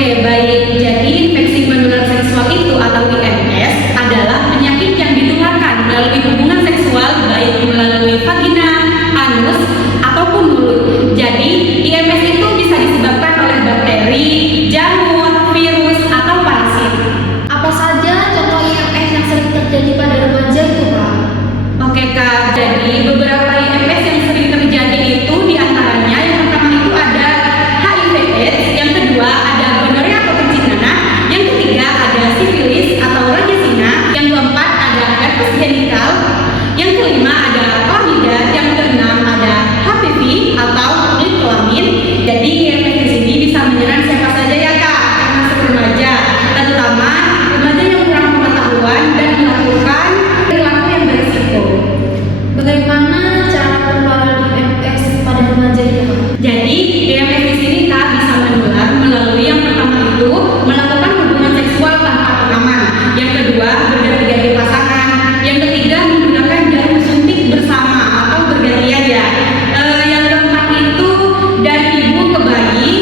Oke, baik. Jadi infeksi menular seksual itu atau IMS adalah penyakit yang ditularkan melalui hubungan seksual baik melalui vagina, anus, ataupun mulut. Jadi IMS itu bisa disebabkan oleh bakteri, jamur, virus, atau parasit. Apa saja contoh IMS yang sering terjadi pada remaja itu, Pak? Oke Kak, jadi beberapa IMS yang sering terjadi itu diantaranya yang pertama itu ada HIV/AIDS, yang kedua ada gonorrea atau kencing nanah, yang ketiga ada sifilis atau raja singa, yang keempat ada herpes genital, yang kelima ada chlamydia, yang keenam ada HPV atau kulit kelamin. Jadi IMS di sini bisa menyerang siapa saja ya Kak, termasuk remaja, terutama remaja yang kurang pengetahuan dan melakukan perilaku yang berisiko. Bagaimana cara penularan IMS pada remaja itu, Pak? Jadi IMS di sini Kak bisa menular melalui yang pertama itu melakukan hubungan seksual tanpa pengaman, yang kedua berganti-ganti pasangan, yang ketiga menggunakan jarum suntik bersama atau bergantian ya. Yang keempat itu dari ibu ke bayi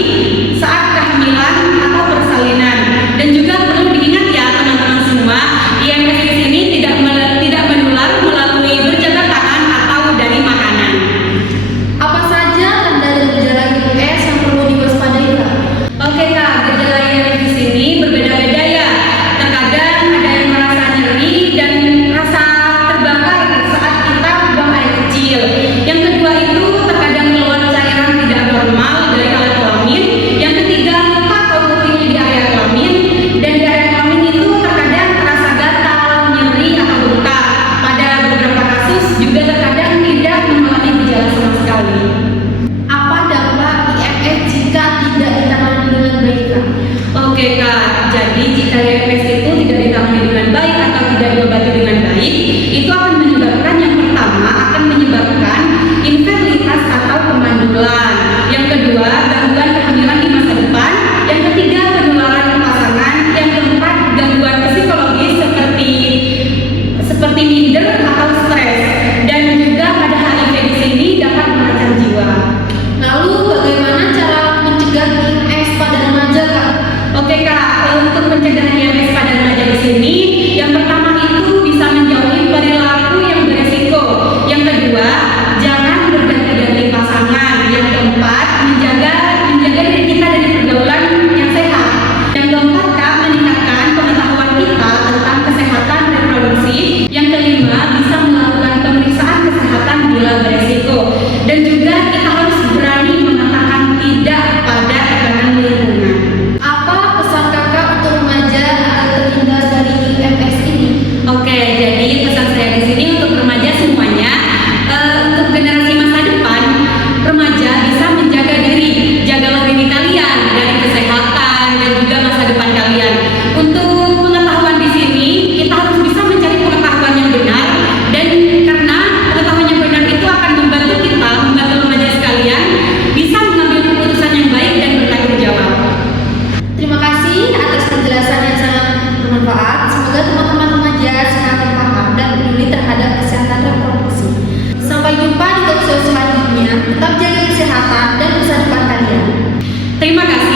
saat kehamilan atau persalinan. Dan juga perlu diingat ya teman-teman semua, IMS di sini tidak menular melalui berjabat tangan atau dari makanan. Apa saja tanda dan gejala IMS yang perlu diwaspadai, Pak? Oke Kak, gejala IMS di sini berbeda-beda ya. Terkadang ada yang merasa nyeri dan rasa terbakar saat kita buang air kecil. Yang kedua itu terkadang keluar cairan tidak normal dari alat kelamin. Yang ketiga luka atau putih di area kelamin. Dan di area kelamin itu terkadang terasa gatal, nyeri atau bengkak. Pada beberapa kasus juga terkadang tidak mengalami gejala sama sekali. Apa dampak IMS jika tidak ditangani dengan baik, Kak? Oke Kak, jadi jika IMS itu tidak ditangani dengan baik atau tidak diobati dengan baik, itu akan menyebabkan yang pertama akan menyebabkan infertilitas atau kemandulan. Yang kedua, gangguan kehamilan di masa depan. Yang ketiga, penularan ke pasangan. Yang keempat, gangguan psikologis seperti minder atau stres. Dan juga pada HIV di sini dapat mengancam jiwa. Lalu bagaimana cara mencegah IMS pada remaja, Kak? Oke Kak, untuk pencegahan IMS pada remaja di sini, yang pertama itu bisa menjauhi perilaku yang beresiko. Yang kedua, jangan berganti-ganti pasangan. Yang keempat, menjaga diri kita dari pergaulan yang sehat. Yang keempat Kak, meningkatkan pengetahuan kita tentang kesehatan reproduksi. Yang kelima, bisa melakukan pemeriksaan kesehatan bila beresiko. Dan juga kita harus berani mengatakan tidak pada tekanan lingkungan. Apa pesan Kakak untuk remaja agar terhindar dari IMS ini? Oke, jadi pesan saya di sini untuk remaja semuanya, untuk generasi masa depan, remaja bisa menjaga diri, jagalah diri kalian dari kesehatan dan juga masa depan kalian. Untuk pengetahuan di sini, kita harus bisa mencari pengetahuan yang benar, dan karena pengetahuan yang benar itu akan membantu kita, membantu remaja sekalian, bisa mengambil keputusan yang baik dan bertanggung jawab. Terima kasih atas penjelasan yang sangat bermanfaat. Semoga teman-teman remaja semakin paham dan peduli terhadap kesehatan reproduksi. Sampai jumpa di talk show selanjutnya. Tetap jaga kesehatan dan masa depan kalian. Terima kasih.